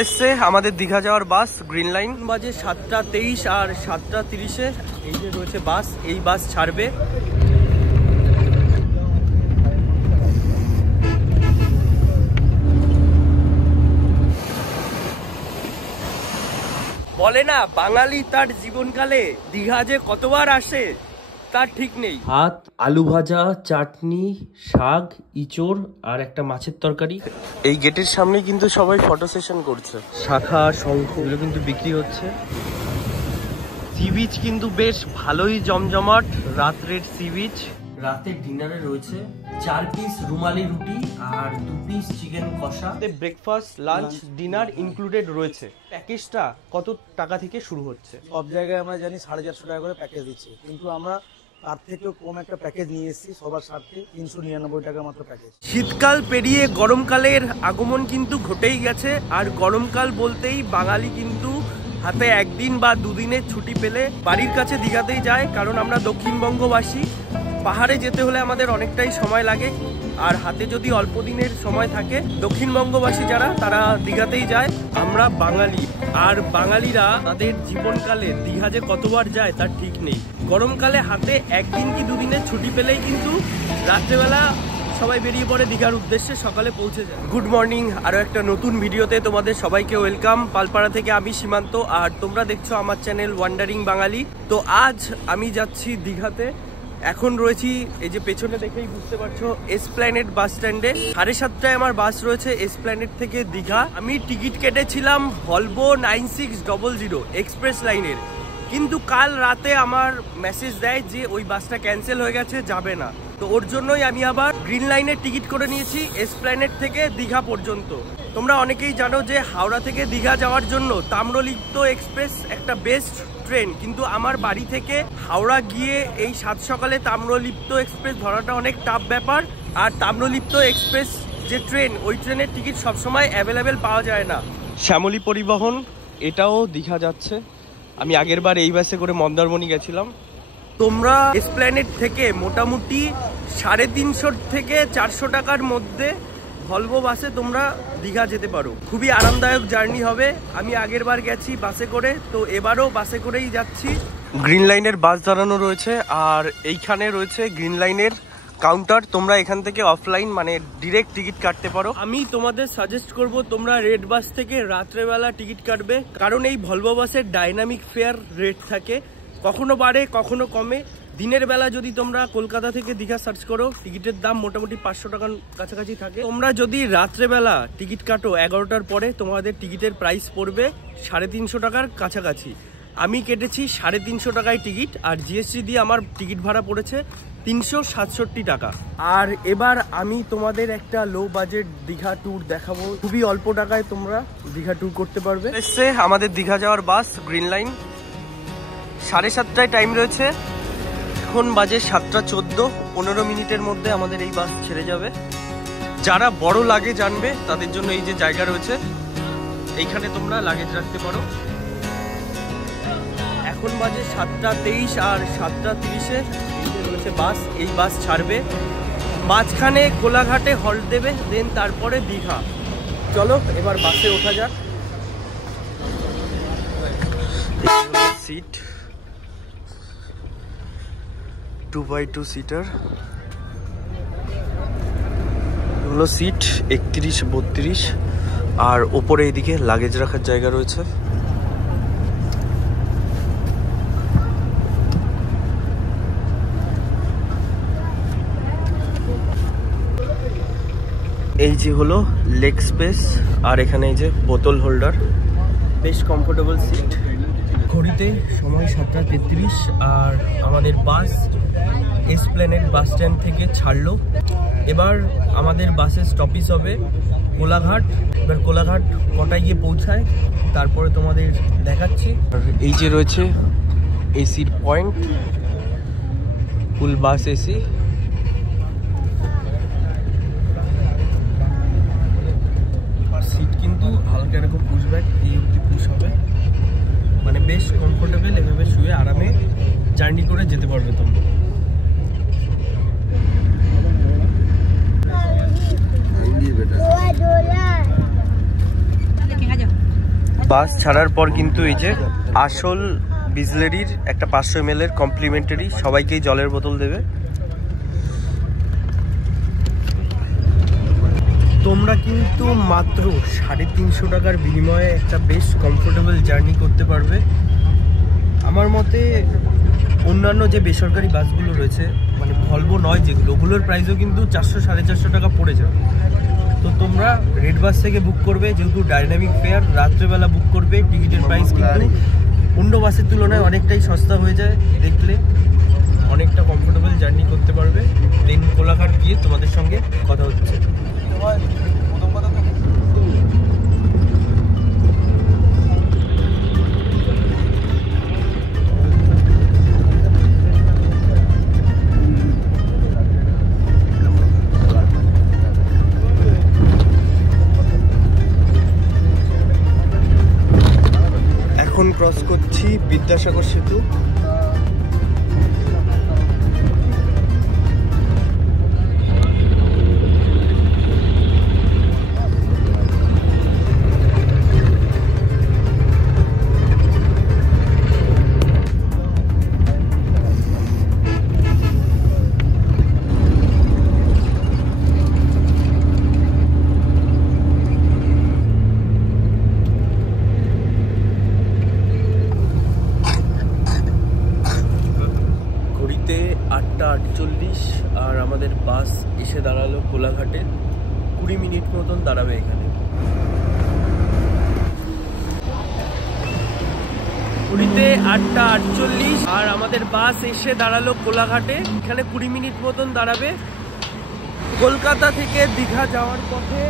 এসছে আমাদের দীঘা যাওয়ার বাস গ্রিন লাইন। বাজে 7:23 আর 7:30-এ এই যে রয়েছে বাস, এই বাস ছাড়বে। বলে না বাঙালি তার জীবনকালে দীঘা যে কতবার আসে তার ঠিক নেই। ভাত, আলু ভাজা, চাটনি, শাক, ইঁচড় আর একটা মাছের তরকারি। এই গেটের সামনে কিন্তু সবাই ফটো সেশন করছে। শাখা, শঙ্খ এগুলো কিন্তু বিক্রি হচ্ছে। সি বিচ কিন্তু বেশ ভালোই জমজমাট রাত্রের সি বিচ। রাতের ডিনারে রয়েছে 4 পিস রুমালি রুটি আর 2 পিস চিকেন কষা। ব্রেকফাস্ট, লাঞ্চ, ডিনার ইনক্লুডেড রয়েছে। প্যাকেজটা কত টাকা থেকে শুরু হচ্ছে? সব জায়গায় আমরা জানি 450 টাকা করে প্যাকেজ দিচ্ছে, কিন্তু আমরা তার থেকেও কম একটা প্যাকেজ নিয়ে এসেছি সবার স্বার্থে। 399 টাকা মাত্র প্যাকেজ। শীতকাল পেরিয়ে গরমকালের আগমন কিন্তু ঘটেই গেছে। আর গরমকাল বলতেই বাঙালি কিন্তু হাতে একদিন বা দুদিনের ছুটি পেলে বাড়ির কাছে দীঘাতেই যায়, কারণ আমরা দক্ষিণবঙ্গবাসী। পাহাড়ে যেতে হলে আমাদের অনেকটাই সময় লাগে, আর হাতে যদি অল্প দিনের সময় থাকে দক্ষিণবঙ্গবাসী যারা তারা দীঘাতেই যায়। আমরা বাঙালি, আর বাঙালিরা তাদের জীবনকালে দীঘা যে কতবার যায় তার ঠিক নেই। গরমকালে হাতে একদিন কি দুদিনের ছুটি পেলেই কিন্তু রাত্রেবেলা সবাই বেরিয়ে পড়ে দীঘার উদ্দেশ্যে, সকালে পৌঁছে যায়। গুড মর্নিং, আরও একটা নতুন ভিডিওতে তোমাদের সবাইকে ওয়েলকাম। পালপাড়া থেকে আমি সীমান্ত, আর তোমরা দেখছো আমার চ্যানেল ওয়ান্ডারিং বাঙালি। তো আজ আমি যাচ্ছি দীঘাতে। এখন রয়েছি এই যে পেছনে দেখেই বুঝতে পারছো এসপ্ল্যানেড বাস স্ট্যান্ডে। 7:30টায় আমার বাস রয়েছে এসপ্ল্যানেড থেকে দীঘা। আমি টিকিট কেটেছিলাম ভলভো 9600 এক্সপ্রেস লাইনের, কিন্তু কাল রাতে আমার মেসেজ দেয় যে ওই বাসটা ক্যান্সেল হয়ে গেছে, যাবে না। তো ওর জন্যই আমি আবার গ্রিন লাইনের টিকিট করে নিয়েছি এসপ্ল্যানেড থেকে দীঘা পর্যন্ত। তোমরা অনেকেই জানো যে হাওড়া থেকে দীঘা যাওয়ার জন্য তাম্রলিপ্ত এক্সপ্রেস একটা বেস্ট ট্রেন, কিন্তু আমার বাড়ি থেকে হাওড়া গিয়ে এই 7 সকালে তাম্রলিপ্ত এক্সপ্রেস ধরাটা অনেক টাফ ব্যাপার। আর তাম্রলিপ্ত এক্সপ্রেস যে ট্রেন, ওই ট্রেনের টিকিট সবসময় অ্যাভেলেবেল পাওয়া যায় না। শ্যামলী পরিবহন এটাও দীঘা যাচ্ছে। আমি আগের বার এই বাসে করে মন্দারমণি গেছিলাম। তোমরা এসপ্ল্যানেড থেকে মোটামুটি 350 থেকে 400 টাকার মধ্যে ভলভো বাসে তোমরা দীঘা যেতে পারো। খুবই আরামদায়ক জার্নি হবে। আমি আগের বার গেছি বাসে করে, তো এবারও বাসে করেই যাচ্ছি। গ্রিন লাইনের বাস দাঁড়ানো রয়েছে, আর এইখানে রয়েছে গ্রিন লাইনের কাউন্টার। তোমরা এখান থেকে অফলাইন মানে ডিরেক্ট টিকিট কাটতে পারো। আমি তোমাদের সাজেস্ট করব তোমরা রেড বাস থেকে রাত্রেবেলা টিকিট কাটবে, কারণ এই ভলভো বাসের ডাইনামিক ফেয়ার রেট থাকে, কখনো বাড়ে কখনো কমে। দিনের বেলা যদি তোমরা কলকাতা থেকে দীঘা সার্চ করো, টিকিটের দাম মোটামুটি 500 টাকার কাছাকাছি থাকে। তোমরা যদি রাত্রেবেলা টিকিট কাটো 11টার পরে, তোমাদের টিকিটের প্রাইস পড়বে 350 টাকার কাছাকাছি। আমি কেটেছি 350 টাকায় টিকিট, আর জিএসটি দিয়ে আমার টিকিট ভাড়া পড়েছে 367 টাকা। আর এবার আমি তোমাদের একটা লো বাজেট দীঘা ট্যুর দেখাবো। খুবই অল্প টাকায় তোমরা দীঘা ট্যুর করতে পারবে। এসছে আমাদের দীঘা যাওয়ার বাস গ্রিন লাইন। 7:30টায় টাইম রয়েছে, এখন বাজে 7:14। 15 মিনিটের মধ্যে আমাদের এই বাস ছেড়ে যাবে। যারা বড় লাগেজ আনবে তাদের জন্য এই যে জায়গা রয়েছে, এইখানে তোমরা লাগেজ রাখতে পারো। এখন বাজে 7:23 আর 7:30-এ রয়েছে বাস, এই বাস ছাড়বে। মাঝখানে কোলাঘাটে হল্ট দেবে, দেন তারপরে দীঘা। চলো এবার বাসে ওঠা যাক। সিট 2x2 সিটার, এগুলো সিট 31, 32, আর ওপরে এইদিকে লাগেজ রাখার জায়গা রয়েছে। এই যে হলো লেগ স্পেস, আর এখানে এই যে বোতল হোল্ডার, বেশ কমফোর্টেবল সিট। ঘড়িতে সময় 7:33, আর আমাদের বাস এসপ্ল্যানেড বাস স্ট্যান্ড থেকে ছাড়লো। এবার আমাদের বাসের স্টপেজ হবে কোলাঘাট। এবার কোলাঘাট কটায় গিয়ে পৌঁছায় তারপরে তোমাদের দেখাচ্ছি। আর এই যে রয়েছে এসির পয়েন্ট, ফুল বাস এসি। সিট কিন্তু হালকা এরকম পুশ ব্যাক, এই অবধি পুশ হবে, মানে বেশ কমফোর্টেবল। এভাবে শুয়ে আরামে জার্নি করে যেতে পারবে তোমরা। বাস ছাড়ার পর কিন্তু এই যে আসল বিসলেরির একটা 500 ml এর কমপ্লিমেন্টারি সবাইকেই জলের বোতল দেবে। তোমরা কিন্তু মাত্র 350 টাকার বিনিময়ে একটা বেশ কমফোর্টেবল জার্নি করতে পারবে। আমার মতে অন্যান্য যে বেসরকারি বাসগুলো রয়েছে, মানে ভলভো নয় যেগুলো, ওগুলোর প্রাইসও কিন্তু 400-450 টাকা পড়ে যাবে। তো তোমরা রেড বাস থেকে বুক করবে, যেহেতু ডাইনামিক ফেয়ার, রাত্রেবেলা বুক করবে, টিকিটের প্রাইস কিন্তু অন্য বাসের তুলনায় অনেকটাই সস্তা হয়ে যায়। দেখলে অনেকটা কমফোর্টেবল জার্নি করতে পারবে। দেন কোলাঘাট গিয়ে তোমাদের সঙ্গে কথা হচ্ছে। এখন ক্রস করছি বিদ্যাসাগর সেতু। ঘড়িতে 8:48 আর আমাদের বাস এসে দাঁড়ালো কোলাঘাটে। 20 মিনিট মতন দাঁড়াবে এখানে। ঘড়িতে 8:48 আর আমাদের বাস এসে দাঁড়ালো কোলাঘাটে। এখানে 20 মিনিট মতন দাঁড়াবে। কলকাতা থেকে দীঘা যাওয়ার পথে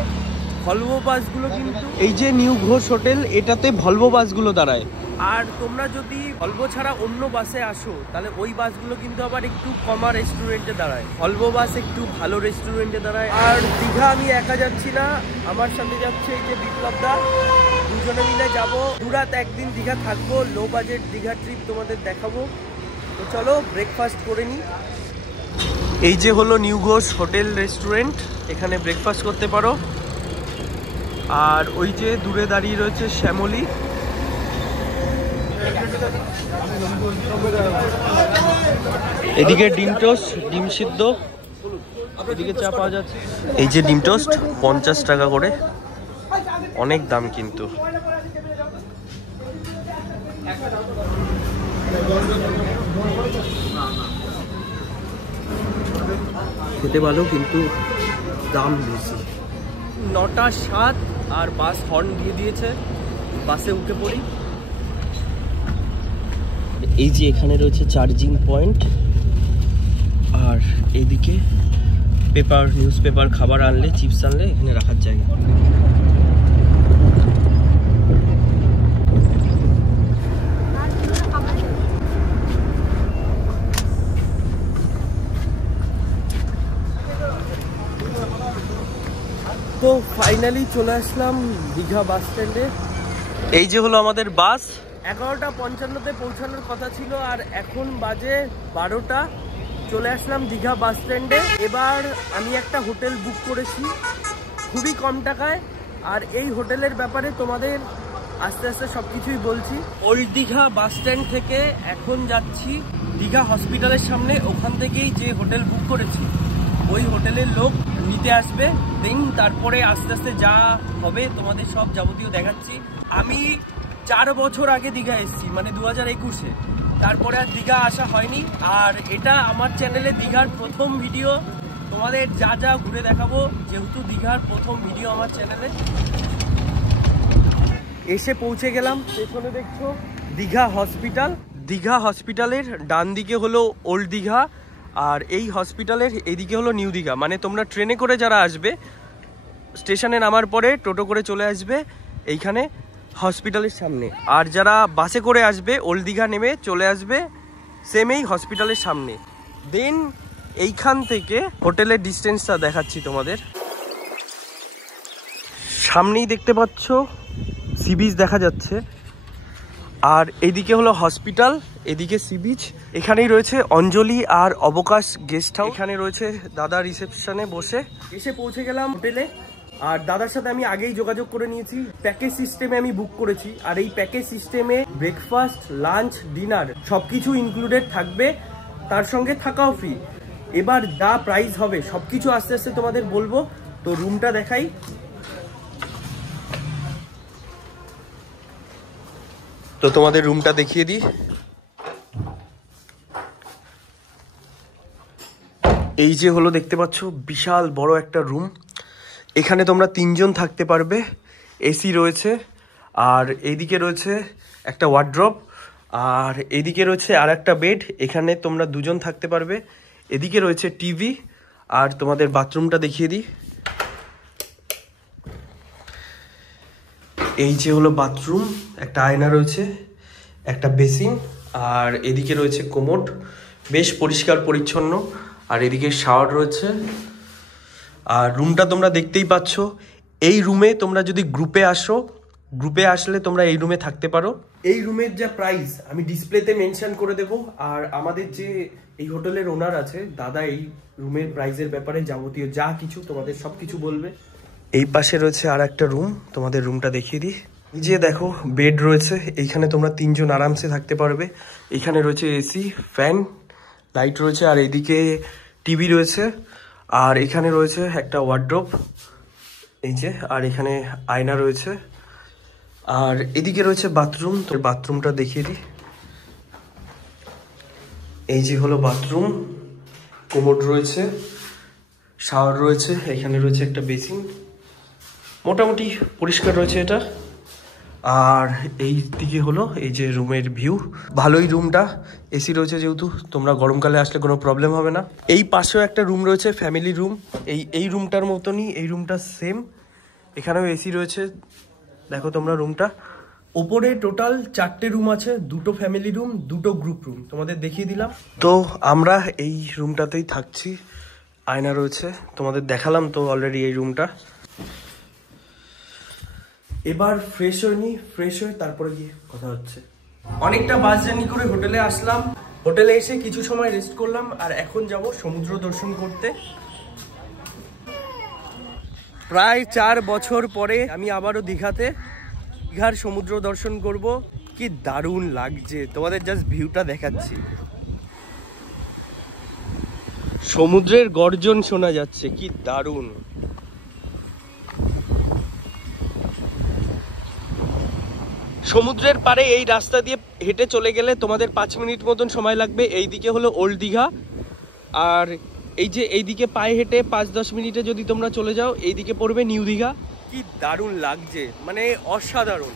ভলভো বাসগুলো কিন্তু এই যে নিউ ঘোষ হোটেল, এটাতে ভলভো বাসগুলো দাঁড়ায়। আর তোমরা যদি ভলভো ছাড়া অন্য বাসে আসো তাহলে ওই বাসগুলো কিন্তু আবার একটু কমা রেস্টুরেন্টে দাঁড়ায়। ভলভো বাস একটু ভালো রেস্টুরেন্টে দাঁড়ায়। আর দীঘা আমি একা যাচ্ছি না, আমার সাথে যাচ্ছে এই যে বিপ্লব দা। দুজনে মিলে যাবো, 2 রাত 1 দিন দীঘা থাকবো। লো বাজেট দীঘা ট্রিপ তোমাদের দেখাবো। তো চলো ব্রেকফাস্ট করে নিই। এই যে হলো নিউ ঘোষ হোটেল রেস্টুরেন্ট, এখানে ব্রেকফাস্ট করতে পারো। আর ওই যে দূরে দাঁড়িয়ে রয়েছে শ্যামলী। এদিকে ডিম টোস্ট, ডিম সিদ্ধ, এদিকে চা পাওয়া যাচ্ছে। এই যে ডিম টোস্ট 50 টাকা করে, অনেক দাম কিন্তু। খেতে ভালো কিন্তু দাম বেশি। 9:07 আর বাস হর্ন দিয়ে দিয়েছে। বাসে উঠে পড়ি। এই যে এখানে রয়েছে চার্জিং পয়েন্ট, আর এইদিকে পেপার, নিউজ পেপার, খাবার আনলে, চিপস আনলে এখানে রাখার জায়গা। তো ফাইনালি চলে আসলাম দীঘা বাস স্ট্যান্ডে। এই যে হলো আমাদের বাস। 11:55-তে পৌঁছানোর কথা ছিল, আর এখন বাজে 12টা। চলে আসলাম দীঘা বাস স্ট্যান্ডে। এবার আমি একটা হোটেল বুক করেছি খুবই কম টাকায়, আর এই হোটেলের ব্যাপারে তোমাদের আস্তে আস্তে সব কিছুই বলছি। ওল্ড দীঘা বাস স্ট্যান্ড থেকে এখন যাচ্ছি দীঘা হসপিটালের সামনে। ওখান থেকেই যে হোটেল বুক করেছি ওই হোটেলের লোক নিতে আসবে। দেন তারপরে আস্তে আস্তে যা হবে তোমাদের সব যাবতীয় দেখাচ্ছি। আমি 4 বছর আগে দীঘা এসেছি, মানে 2021-এ। তারপরে আর দীঘা আসা হয়নি। আর এটা আমার চ্যানেলে দীঘার প্রথম ভিডিও। তোমাদের যা যা ঘুরে দেখাবো, যেহেতু দীঘার প্রথম ভিডিও আমার চ্যানেলে। এসে পৌঁছে গেলাম। পেছনে দেখছো দীঘা হসপিটাল। দীঘা হসপিটালের ডান দিকে হলো ওল্ড দীঘা, আর এই হসপিটালের এইদিকে হলো নিউ দীঘা। মানে তোমরা ট্রেনে করে যারা আসবে, স্টেশনে নামার পরে টোটো করে চলে আসবে এইখানে হসপিটালের সামনে। আর যারা বাসে করে আসবে, ওল্ড দীঘা নেমে চলে আসবে সেম এই হসপিটালের সামনে। দেন এইখান থেকে হোটেলের ডিস্টেন্সটা দেখাচ্ছি তোমাদের। সামনেই দেখতে পাচ্ছ সি বিচ দেখা যাচ্ছে, আর এদিকে হলো হসপিটাল, এদিকে সি বিচ। এখানেই রয়েছে অঞ্জলি আর অবকাশ গেস্ট হাউস। এখানে রয়েছে দাদা রিসেপশনে বসে। এসে পৌঁছে গেলাম হোটেলে। আর দাদার সাথে আমি আগেই যোগাযোগ করে নিয়েছি, প্যাকেজ সিস্টেমে আমি বুক করেছি। আর এই প্যাকেজ সিস্টেমে ব্রেকফাস্ট, লাঞ্চ, ডিনার সবকিছু ইনক্লুডেড থাকবে, তার সঙ্গে থাকাও ফ্রি। এবার যা প্রাইস হবে সবকিছু আস্তে আস্তে তোমাদের বলবো। তো রুমটা দেখাই। তো তোমাদের রুমটা দেখিয়ে দিই। এই যে হলো দেখতে পাচ্ছ বিশাল বড় একটা রুম। এখানে তোমরা 3 জন থাকতে পারবে, এসি রয়েছে, আর এইদিকে রয়েছে একটা ওয়ার্ড্রপ, আর এদিকে রয়েছে আর একটা বেড, এখানে তোমরা 2 জন থাকতে পারবে। এদিকে রয়েছে টিভি, আর তোমাদের বাথরুমটা দেখিয়ে দিই। এই যে হলো বাথরুম, একটা আয়না রয়েছে, একটা বেসিন, আর এদিকে রয়েছে কোমোড, বেশ পরিষ্কার পরিচ্ছন্ন। আর এদিকে শাওয়ার রয়েছে। আর রুমটা তোমরা দেখতেই পাচ্ছ। এই রুমে তোমরা যদি গ্রুপে আসলে তোমরা এই রুমে থাকতে পারো। এই রুমের যা প্রাইস আমি ডিসপ্লেতে মেনশন করে দেব। আর আমাদের যে এই হোটেলের ওনার আছে দাদা, এই রুমের প্রাইসের ব্যাপারে যাবতীয় যা কিছু তোমাদের সব কিছু বলবে। এই পাশে রয়েছে আর একটা রুম, তোমাদের রুমটা দেখিয়ে দিই। এই যে দেখো বেড রয়েছে, এইখানে তোমরা 3 জন আরামসে থাকতে পারবে। এখানে রয়েছে এসি, ফ্যান, লাইট রয়েছে, আর এদিকে টিভি রয়েছে, আর এখানে রয়েছে একটা ওয়ার্ড্রপ, এই যে, আর এখানে আয়না রয়েছে, আর এদিকে রয়েছে বাথরুম। তো বাথরুমটা দেখিয়ে দিই। এই যে হলো বাথরুম, কোমোড রয়েছে, শাওয়ার রয়েছে, এখানে রয়েছে একটা বেসিন, মোটামুটি পরিষ্কার রয়েছে এটা। আর এই দিকে হলো এই যে রুমের ভিউ, ভালোই রুমটা, এসি রয়েছে যেহেতু, তোমরা গরমকালে আসলে কোনো প্রবলেম হবে না। এই পাশেও একটা রুম রয়েছে, ফ্যামিলি রুম, এই রুমটার মতনই, এই রুমটা সেম, এখানেও এসি রয়েছে, দেখো তোমরা রুমটা। ওপরে টোটাল 4টে রুম আছে, 2টো ফ্যামিলি রুম, 2টো গ্রুপ রুম, তোমাদের দেখিয়ে দিলাম। তো আমরা এই রুমটাতেই থাকছি, আয়না রয়েছে, তোমাদের দেখালাম তো অলরেডি এই রুমটা। এবার ফ্রেশ হয়ে তারপরে গিয়ে কথা হচ্ছে। অনেকটা বাস জার্নি করে হোটেলে আসলাম, হোটেলে এসে কিছু সময় রেস্ট করলাম, আর এখন যাব সমুদ্র দর্শন করতে। প্রায় 4 বছর পরে আমি আবারও দীঘার সমুদ্র দর্শন করব। কি দারুণ লাগছে, তোমাদের জাস্ট ভিউটা দেখাচ্ছি। সমুদ্রের গর্জন শোনা যাচ্ছে, কি দারুণ। সমুদ্রের পাড়ে এই রাস্তা দিয়ে হেঁটে চলে গেলে তোমাদের 5 মিনিট মতন সময় লাগবে। এইদিকে হলো ওল্ড দীঘা, আর এই যে এইদিকে পায়ে হেঁটে 5-10 মিনিটে যদি তোমরা চলে যাও, এইদিকে পড়বে নিউ দীঘা। কি দারুণ লাগছে, মানে অসাধারণ।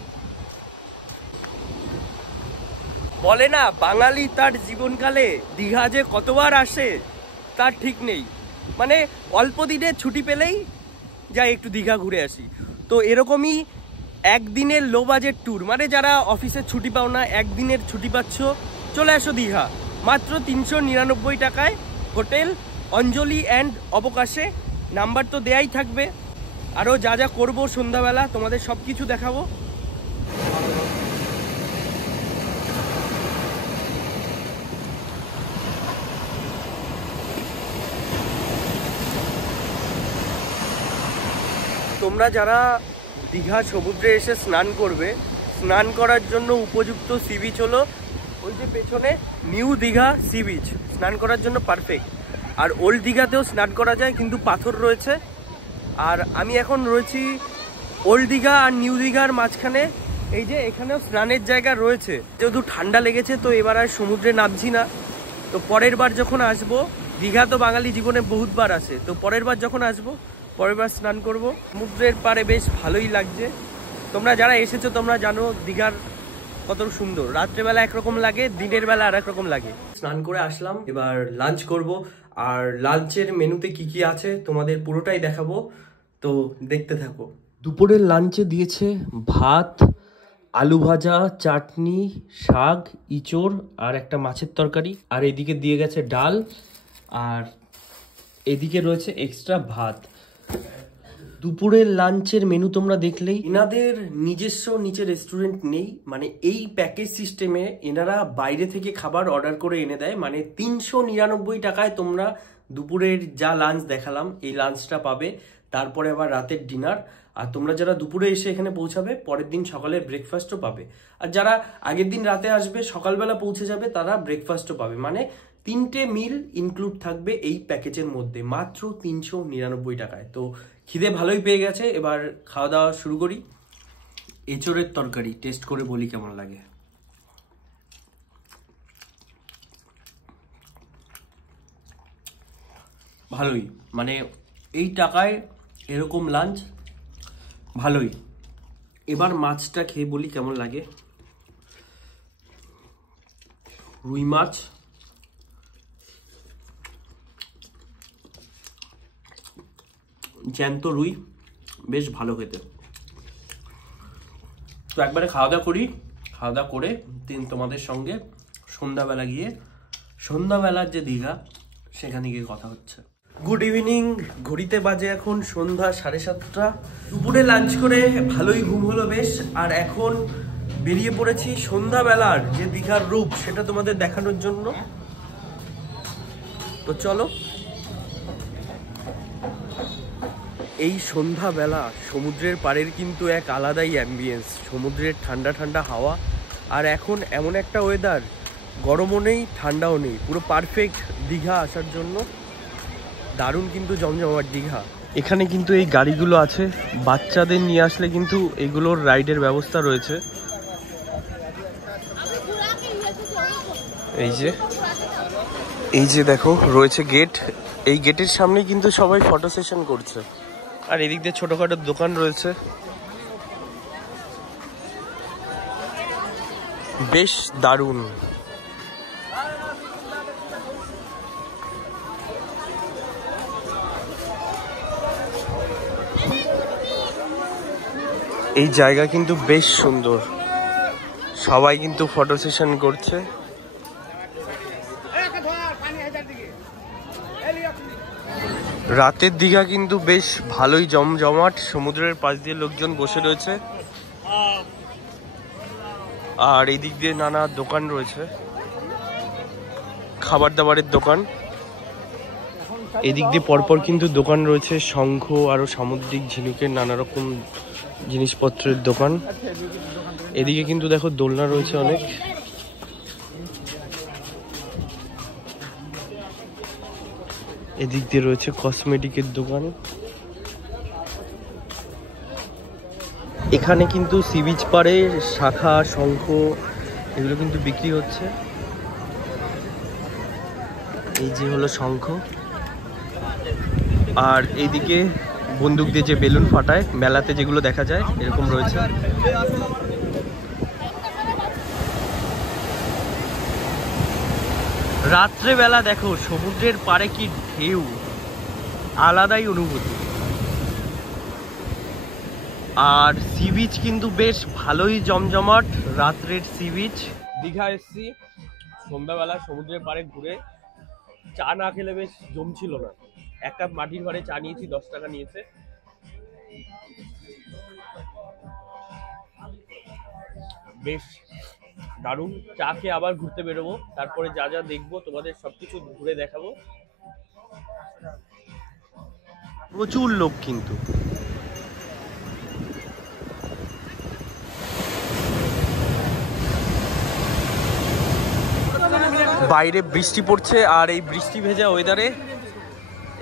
বলে না বাঙালি তার জীবনকালে দীঘা যে কতবার আসে তার ঠিক নেই, মানে অল্প দিনের ছুটি পেলেই যাই একটু দীঘা ঘুরে আসি। তো এরকমই একদিনের লো বাজেট ট্যুর, মানে যারা অফিসের ছুটি পাও না, একদিনের ছুটি পাচ্ছ, চলে আসো দীঘা, মাত্র 399 টাকায়। হোটেল অঞ্জলি অ্যান্ড অবকাশে, নাম্বার তো দেয়াই থাকবে। আরও যা যা করবো সন্ধ্যাবেলা তোমাদের সব কিছু দেখাবো। তোমরা যারা দীঘা সমুদ্রে এসে স্নান করবে, স্নান করার জন্য উপযুক্ত সি বিচ হলো ওই যে পেছনে নিউ দীঘা সি বিচ, স্নান করার জন্য পারফেক্ট। আর ওল্ড দীঘাতেও স্নান করা যায়, কিন্তু পাথর রয়েছে। আর আমি এখন রয়েছি ওল্ড দীঘা আর নিউ দীঘার মাঝখানে। এই যে এখানেও স্নানের জায়গা রয়েছে, যেহেতু ঠান্ডা লেগেছে তো এবার আর সমুদ্রে নামছি না। তো পরের বার যখন আসবো, দীঘা তো বাঙালি জীবনে বহুতবার আসে, তো পরের বার যখন আসবো পরের বার স্নান করব। সমুদ্রের পাড়ে বেশ ভালোই লাগছে। তোমরা যারা এসেছো তোমরা জানো দীঘার কত সুন্দর। রাত্রেবেলা একরকম লাগে, দিনের বেলা আর একরকম লাগে। স্নান করে আসলাম, এবার লাঞ্চ করব। আর লাঞ্চের মেনুতে কি কি আছে তোমাদের পুরোটাই দেখাবো, তো দেখতে থাকো। দুপুরের লাঞ্চে দিয়েছে ভাত, আলু ভাজা, চাটনি, শাক, ইঁচড় আর একটা মাছের তরকারি। আর এদিকে দিয়ে গেছে ডাল, আর এদিকে রয়েছে এক্সট্রা ভাত। দুপুরের লাঞ্চের মেনু তোমরা দেখলেই। এনাদের নিজস্ব নিচে রেস্টুরেন্ট নেই, মানে এই প্যাকেজ সিস্টেমে এনারা বাইরে থেকে খাবার অর্ডার করে এনে দেয়। মানে 399 টাকায় তোমরা দুপুরের যা লাঞ্চ দেখালাম এই লাঞ্চটা পাবে। তারপরে আবার রাতের ডিনার। আর তোমরা যারা দুপুরে এসে এখানে পৌঁছাবে পরের দিন সকালে ব্রেকফাস্টও পাবে। আর যারা আগের দিন রাতে আসবে সকালবেলা পৌঁছে যাবে তারা ব্রেকফাস্টও পাবে। মানে 3টে মিল ইনক্লুড থাকবে এই প্যাকেজের মধ্যে মাত্র 399 টাকায়। তো খিদে ভালোই পেয়ে গেছে, এবার খাওয়া দাওয়া শুরু করি। এঁচোড়ের তরকারি টেস্ট করে বলি কেমন লাগে। ভালোই, মানে এই টাকায় এরকম লাঞ্চ ভালোই। এবার মাছটা খেয়ে বলি কেমন লাগে। রুই মাছ, জ্যান্ত রুই, বেশ ভালো খেতে। তো একবারে খাওয়া দাওয়া করি, খাওয়া দাওয়া করে তোমাদের সঙ্গে সন্ধ্যাবেলা গিয়ে, সন্ধ্যাবেলার যে দীঘা সেখানে গিয়ে কথা হচ্ছে। গুড ইভিনিং, ঘড়িতে বাজে এখন সন্ধ্যা 7:30। দুপুরে লাঞ্চ করে ভালোই ঘুম হলো বেশ। আর এখন বেরিয়ে পড়েছি সন্ধ্যাবেলার যে দীঘার রূপ সেটা তোমাদের দেখানোর জন্য। তো চলো। এই সন্ধ্যাবেলা সমুদ্রের পাড়ের কিন্তু এক আলাদাই অ্যাম্বিয়েন্স, সমুদ্রের ঠান্ডা ঠান্ডা হাওয়া। আর এখন এমন একটা ওয়েদার, গরমও নেই ঠান্ডাও নেই, পুরো পারফেক্ট দীঘা আসার জন্য। দারুণ কিন্তু জমজমাট দীঘা। এখানে কিন্তু এই গাড়িগুলো আছে, বাচ্চাদের নিয়ে আসলে কিন্তু এগুলোর রাইডের ব্যবস্থা রয়েছে। এই যে দেখো রয়েছে গেট, এই গেটের সামনে কিন্তু সবাই ফটো সেশন করছে। আর এদিক দিয়ে ছোটখাটো দোকান রয়েছে, বেশ দারুণ। এই জায়গা কিন্তু বেশ সুন্দর, সবাই কিন্তু ফটো সেশন করছে। রাতের দীঘা কিন্তু বেশ ভালোই জমজমাট, সমুদ্রের পাশ দিয়ে লোকজন বসে রয়েছে। আর এই দিক দিয়ে নানা দোকান রয়েছে, খাবার দাবারের দোকান। এদিক দিয়ে পরপর কিন্তু দোকান রয়েছে, শঙ্খ আরো সামুদ্রিক ঝিনুকের নানা রকম জিনিসপত্রের দোকান। এদিকে কিন্তু দেখো দোলনা রয়েছে অনেক। এদিক দিয়ে রয়েছে কসমেটিকের দোকান। এখানে কিন্তু সি বিচ পাড়ে শাখা শঙ্খ এগুলো কিন্তু বিক্রি হচ্ছে। এই যে হলো শঙ্খ। আর এইদিকে বন্দুক দিয়ে যে বেলুন ফাটায় মেলাতে যেগুলো দেখা যায় এরকম রয়েছে। রাত্রেবেলা দেখো সমুদ্রের পাড়ে কি ঢেউ, আলাদাই অনুভূতি। আর সি বিচ কিন্তু বেশ ভালোই জমজমাট রাত্রের সি বিচ। দীঘা এসছি সন্ধ্যাবেলা সমুদ্রের পাড়ে ঘুরে, চা না খেলে বেশ জমছিল না। এক কাপ মাটির ঘরে চা নিয়েছি, 10 টাকা নিয়েছে। বেশ দারুণ। চা খেয়ে আবার ঘুরতে বেরোবো, তারপরে যা যা দেখবো তোমাদের সবকিছু ঘুরে দেখাবো। প্রচুর লোক কিন্তু। বাইরে বৃষ্টি পড়ছে, আর এই বৃষ্টি ভেজা ওয়েদারে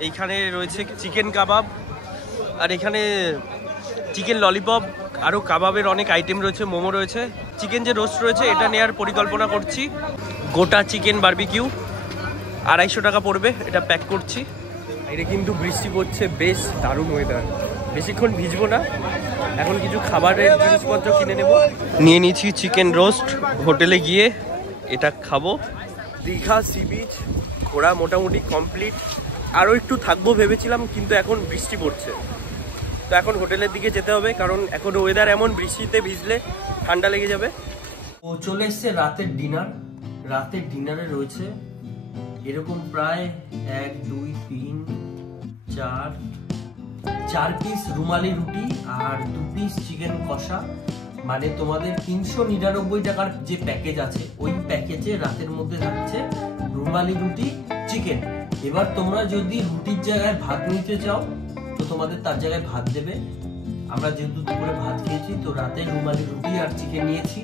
এইখানে রয়েছে চিকেন কাবাব, আর এখানে চিকেন ললিপপ, আরও কাবাবের অনেক আইটেম রয়েছে, মোমো রয়েছে। চিকেন যে রোস্ট রয়েছে এটা নেওয়ার পরিকল্পনা করছি। গোটা চিকেন বারবিকিউ 250 টাকা পড়বে, এটা প্যাক করছি। এটা কিন্তু বৃষ্টি পড়ছে, বেশ দারুণ ওয়েদার। বেশিক্ষণ ভিজবো না, এখন কিছু খাবারের জিনিসপত্র কিনে নেব। নিয়ে নিয়েছি চিকেন রোস্ট, হোটেলে গিয়ে এটা খাবো। দীঘা সি বিচ ঘোরা মোটামুটি কমপ্লিট। আরও একটু থাকবো ভেবেছিলাম, কিন্তু এখন বৃষ্টি পড়ছে, তো এখন হোটেলের দিকে যেতে হবে, কারণ এখন ওয়েদার এমন, বৃষ্টিতে ভিজলে ঠান্ডা লেগে যাবে। ও চলে এসছে রাতের ডিনার। রাতের ডিনারে রয়েছে এরকম প্রায় 1 2 3 4 পিস রুমালি রুটি আর 2 পিস চিকেন কষা। মানে তোমাদের 399 টাকার যে প্যাকেজ আছে ওই প্যাকেজে রাতের মধ্যে থাকছে রুমালি রুটি চিকেন। এবার তোমরা যদি রুটির জায়গায় ভাত নিতে চাও তো তোমাদের তার জায়গায় ভাত দেবে। আমরা যেহেতু দুপুরে ভাত খেয়েছি, তো রাতে রুমালি রুটি আর চিকেন নিয়েছি।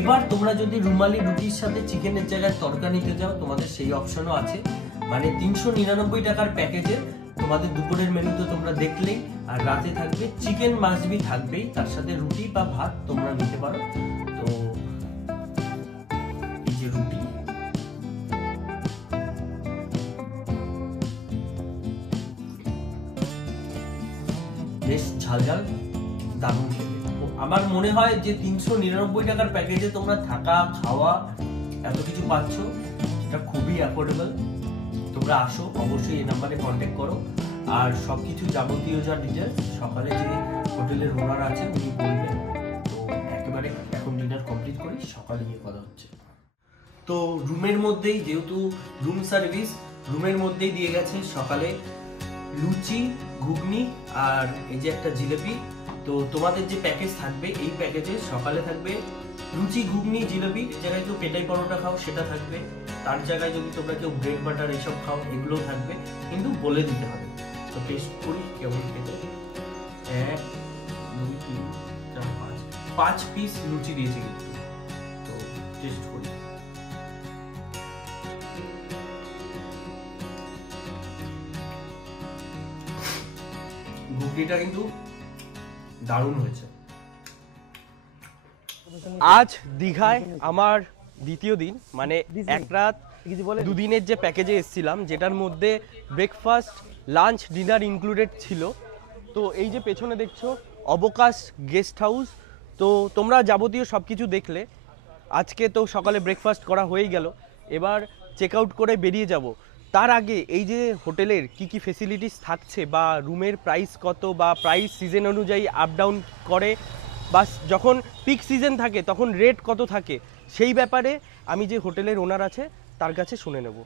এবার তোমরা যদি রুমালি রুটির সাথে চিকেনের জায়গায় তরকা নিতে যাও, তোমাদের সেই অপশনও আছে। মানে 399 টাকার প্যাকেজে তোমাদের দুপুরের মেনু তো তোমরা দেখলেই, আর রাতে থাকবে চিকেন মাছবি থাকবেই, তার সাথে রুটি বা ভাত তোমরা নিতে পারো। তো এই যে রুটি, বেশ ঝালঝাল, দারুণ খেতে। আমার মনে হয় যে 399 টাকার প্যাকেজে তোমরা থাকা খাওয়া এত কিছু পাচ্ছ, এটা খুবই অ্যাফোর্ডেবল। তোমরা আসো, অবশ্যই এই নাম্বারে কন্ট্যাক্ট করো। আর সবকিছু যাবতীয় যা ডিটেলস সকালে যে হোটেলের ওনার আছে উনি বলবেন। তো একেবারে এখন ডিনার কমপ্লিট করি, সকালে গিয়ে কথা হচ্ছে। তো রুমের মধ্যেই, যেহেতু রুম সার্ভিস, রুমের মধ্যেই দিয়ে গেছে সকালে লুচি, ঘুগনি আর এই যে একটা জিলেপি। তো তোমাদের যে প্যাকেজ থাকবে, এই প্যাকেজে সকালে থাকবে লুচি, ঘুগনি, জিলেপি। জায়গায় কেউ পেটাই পরোটা খাও সেটা থাকবে, তার জায়গায় যদি তোমরা কেউ ব্রেড বাটার এইসব খাও এগুলোও থাকবে, কিন্তু বলে দিতে হবে। তো টেস্ট করি কেমন খেতে। 1 2 3 4 5 পিস লুচি দিয়েছে কিন্তু। তো টেস্ট করি। ঘুগনিটা কিন্তু দারুণ হয়েছে। আজ দীঘায় আমার দ্বিতীয় দিন, মানে এক রাত দুদিনের যে প্যাকেজে এসেছিলাম, যেটার মধ্যে ব্রেকফাস্ট, লাঞ্চ, ডিনার ইনক্লুডেড ছিল। তো এই যে পেছনে দেখছো অবকাশ গেস্ট হাউস। তো তোমরা যাবতীয় সব কিছু দেখলে। আজকে তো সকালে ব্রেকফাস্ট করা হয়েই গেল, এবার চেক আউট করে বেরিয়ে যাব। তার আগে এই যে হোটেলের কি কি ফেসিলিটিস থাকছে, বা রুমের প্রাইস কত, বা প্রাইস সিজন অনুযায়ী আপ ডাউন করে, বা যখন পিক সিজন থাকে তখন রেট কত থাকে, সেই ব্যাপারে আমি যে হোটেলের ওনার আছে তার কাছে শুনে নেব।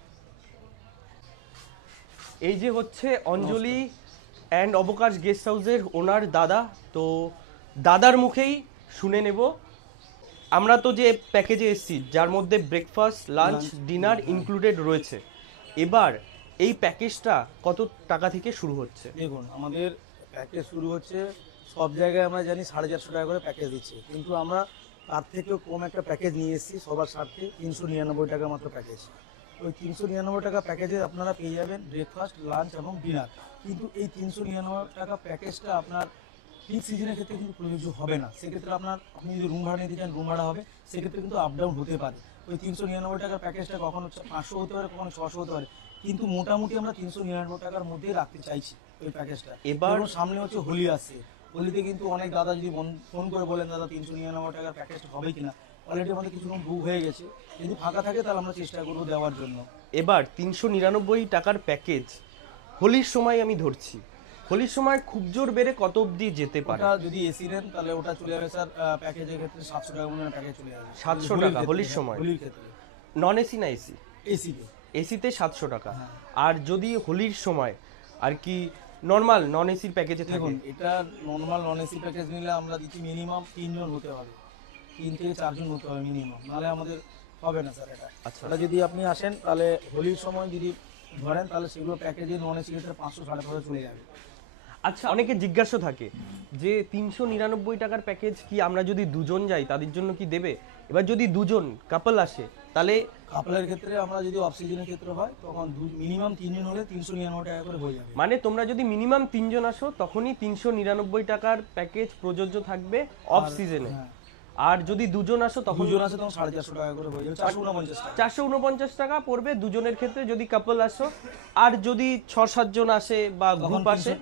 এই যে হচ্ছে অঞ্জলি অ্যান্ড অবকাশ গেস্ট হাউসের ওনার দাদা। তো দাদার মুখেই শুনে নেব। আমরা তো যে প্যাকেজে এসেছি, যার মধ্যে ব্রেকফাস্ট, লাঞ্চ, ডিনার ইনক্লুডেড রয়েছে, এবার এই প্যাকেজটা কত টাকা থেকে শুরু হচ্ছে? দেখুন, আমাদের প্যাকেজ শুরু হচ্ছে, সব জায়গায় আমরা জানি 450 টাকা করে প্যাকেজ দিচ্ছে, কিন্তু আমরা তার থেকেও কম একটা প্যাকেজ নিয়ে এসেছি সবার স্বার্থে। 399 টাকা মাত্র প্যাকেজ। ওই 399 টাকা প্যাকেজে আপনারা পেয়ে যাবেন ব্রেকফাস্ট, লাঞ্চ এবং ডিনার। কিন্তু এই 399 টাকা প্যাকেজটা আপনার পিক সিজনের ক্ষেত্রে কিন্তু প্রযোজ্য হবে না। সেক্ষেত্রে আপনি যদি রুম ভাড়া নিতে চান, রুম ভাড়া হবে, সেক্ষেত্রে কিন্তু আপ ডাউন হতে পারে। ওই 399 টাকার প্যাকেজটা কখনো 500 হতে পারে, কখনো 600 হতে পারে, কিন্তু মোটামুটি আমরা 399 টাকার মধ্যেই রাখতে চাইছি ওই প্যাকেজটা। এবার সামনে হচ্ছে হোলি আসছে, হোলিতে কিন্তু অনেক দাদা যদি ফোন করে বলেন দাদা 399 টাকার প্যাকেজটা হবে কিনা, অলরেডি আমাদের কিছু রুম বুক হয়ে গেছে। যদি ফাঁকা থাকে তাহলে আমরা চেষ্টা করবো দেওয়ার জন্য। এবার 399 টাকার প্যাকেজ হোলির সময় আমি ধরছি, হোলির সময় খুব জোর বেড়ে কত অবধি যেতে পারে? ওটা যদি এসি নেন তাহলে ওটা চলে যাবে স্যার, প্যাকেজের ক্ষেত্রে 700 টাকা মনে প্যাকেজ চলে যাবে। 700 টাকা হোলির সময়? হোলির ক্ষেত্রে নন এসি না এসি? এসিতে। এসিতে 700 টাকা। আর যদি হোলির সময় আর কি নর্মাল নন এসির প্যাকেজে থাকে? দেখুন, এটা নর্মাল নন এসি প্যাকেজ নিলে আমরা দিচ্ছি মিনিমাম 3 জন হতে হবে, 3 থেকে 4 জন হতে হবে মিনিমাম, নাহলে আমাদের হবে না স্যার এটা। আচ্ছা, ওটা যদি আপনি আসেন তাহলে হোলির সময় যদি ধরেন তাহলে সেগুলো প্যাকেজে নন এসি ক্ষেত্রে 500 550 চলে যাবে। আচ্ছা, অনেকে জিজ্ঞাসা থাকে যে 399 টাকার প্যাকেজ কি আমরা যদি দুজন যাই তাদের জন্য কি দেবে? এবার যদি দুজন কাপল আসে তাহলে? কাপলের ক্ষেত্রে আমরা যদি অফ সিজনের ক্ষেত্রে হয় তখন মিনিমাম 3 জন হলে 399 টাকা করে হয়ে যাবে। মানে তোমরা যদি মিনিমাম 3 জন আসো তখনই 399 টাকার প্যাকেজ প্রযোজ্য থাকবে অফ সিজনে। আর যদি দুজন আসো তখন 450 টাকা করে হয়ে যাবে, 449 টাকা। 449 টাকা পড়বে দুজনের ক্ষেত্রে যদি কাপল আসো। আর যদি 6-7 জন আসে বা গ্রুপ আসে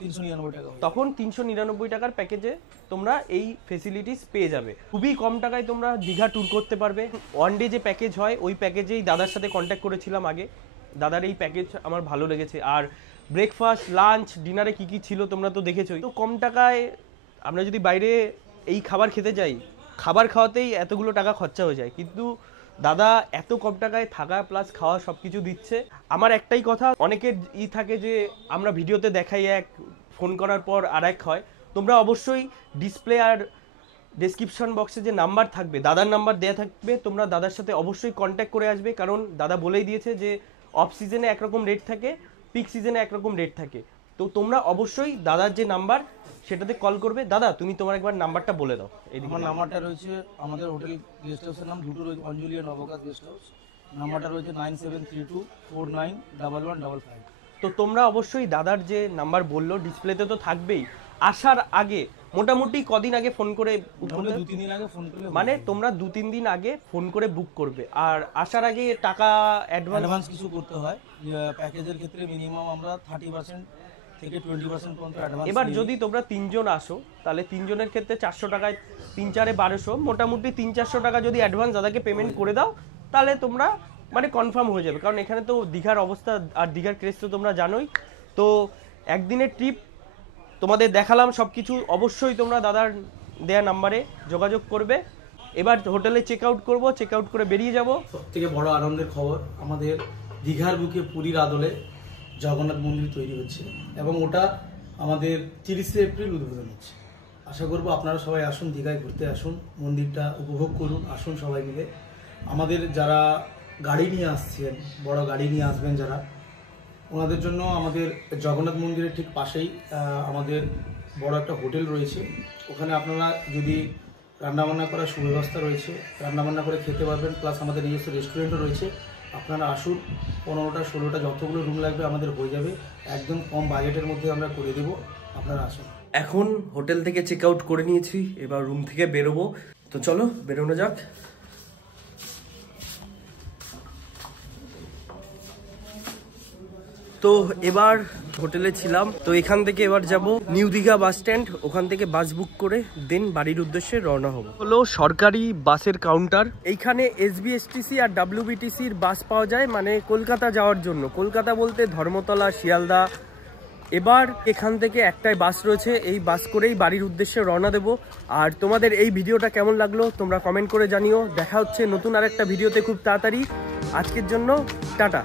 399 টাকা, তখন 399 টাকার প্যাকেজে তোমরা এই ফেসিলিটিস পেয়ে যাবে। খুবই কম টাকায় তোমরা দীঘা ট্যুর করতে পারবে। ওয়ান ডে যে প্যাকেজ হয় ওই প্যাকেজেই দাদার সাথে কন্ট্যাক্ট করেছিলাম আগে, দাদার এই প্যাকেজ আমার ভালো লেগেছে। আর ব্রেকফাস্ট, লাঞ্চ, ডিনারে কি কি ছিল তোমরা তো দেখেছোই। তো কম টাকায় আমরা যদি বাইরে এই খাবার খেতে যাই, খাবার খাওয়াতেই এতগুলো টাকা খরচা হয়ে যায়, কিন্তু দাদা এত কম টাকায় থাকা প্লাস খাওয়া সব কিছু দিচ্ছে। আমার একটাই কথা, অনেকের থাকে যে আমরা ভিডিওতে দেখাই এক, ফোন করার পর আর এক হয়। তোমরা অবশ্যই ডিসপ্লে আর ডেসক্রিপশন বক্সে যে নাম্বার থাকবে, দাদার নাম্বার দেওয়া থাকবে, তোমরা দাদার সাথে অবশ্যই কন্ট্যাক্ট করে আসবে। কারণ দাদা বলেই দিয়েছে যে অফ সিজনে একরকম রেট থাকে, পিক সিজনে একরকম রেট থাকে। তো তোমরা অবশ্যই দাদার যে নাম্বার সেটাতে কল করবে। দাদা তুমি তোমার একবার নাম্বারটা বলে দাও। আমার নাম্বারটা রয়েছে, আমাদের হোটেল গেস্ট হাউসের নাম দুটো রয়েছে, অঞ্জলি আর নবকাশ গেস্ট হাউস। নাম্বারটা রয়েছে 9732491155। তো তোমরা অবশ্যই দাদার যে নাম্বার বললো ডিসপ্লেতে তো থাকবেই, আসার আগে মোটামুটি কদিন আগে ফোন করে, 2-3 দিন আগে ফোন করলে, মানে তোমরা 2-3 দিন আগে ফোন করে বুক করবে। আর আসার আগে টাকা অ্যাডভান্স কিছু করতে হয়। প্যাকেজের ক্ষেত্রে মিনিমাম আমরা 30% থেকে 20% পর্যন্ত অ্যাডভান্স। এবার যদি তোমরা 3 জন আসো তাহলে 3 জনের ক্ষেত্রে 400 টাকায় 3-4 1200, মোটামুটি 300-400 টাকা যদি অ্যাডভান্স দাদাকে পেমেন্ট করে দাও তাহলে তোমরা মানে কনফার্ম হয়ে যাবে। কারণ এখানে তো দীঘার অবস্থা আর দীঘার ক্রেজ তো তোমরা জানোই। তো একদিনের ট্রিপ তোমাদের দেখালাম সব কিছু, অবশ্যই তোমরা দাদার দেয়া নাম্বারে যোগাযোগ করবে। এবার হোটেলে চেক আউট করবো, চেক আউট করে বেরিয়ে যাব। সবথেকে বড় আনন্দের খবর, আমাদের দীঘার বুকে পুরীর আদলে জগন্নাথ মন্দির তৈরি হচ্ছে এবং ওটা আমাদের 30শে এপ্রিল উদ্বোধন হচ্ছে। আশা করবো আপনারা সবাই আসুন, দীঘায় ঘুরতে আসুন, মন্দিরটা উপভোগ করুন, আসুন সবাই মিলে। আমাদের যারা গাড়ি নিয়ে আসছেন, বড় গাড়ি নিয়ে আসবেন যারা, ওনাদের জন্য আমাদের জগন্নাথ মন্দিরের ঠিক পাশেই আমাদের বড় একটা হোটেল রয়েছে। ওখানে আপনারা যদি রান্নাবান্না করার সুব্যবস্থা রয়েছে, রান্নাবান্না করে খেতে পারবেন, প্লাস আমাদের নিজস্ব রেস্টুরেন্টও রয়েছে। আপনারা আসুন, 15টা 16টা যতগুলো রুম লাগবে আমাদের হয়ে যাবে, একদম কম বাজেটের মধ্যে আমরা করে দেবো, আপনারা আসুন। এখন হোটেল থেকে চেক আউট করে নিয়েছি, এবার রুম থেকে বেরোবো। তো চলো বেরোনো যাক। তো এবার হোটেলে ছিলাম, তো এখান থেকে এবার যাব নিউ দীঘা বাস স্ট্যান্ড, ওখান থেকে বাস বুক করে দেন বাড়ির উদ্দেশ্যে রওনা হব। হলো সরকারি বাসের কাউন্টার, এইখানে এসবিএসটিসি আর ডাব্লিউবিটিসির বাস পাওয়া যায়, মানে কলকাতা যাওয়ার জন্য। কলকাতা বলতে ধর্মতলা, শিয়ালদা। এবার এখান থেকে একটাই বাস রয়েছে, এই বাস করেই বাড়ির উদ্দেশ্যে রওনা দেব। আর তোমাদের এই ভিডিওটা কেমন লাগলো তোমরা কমেন্ট করে জানিও। দেখা হচ্ছে নতুন আরেকটা ভিডিওতে খুব তাড়াতাড়ি। আজকের জন্য টাটা।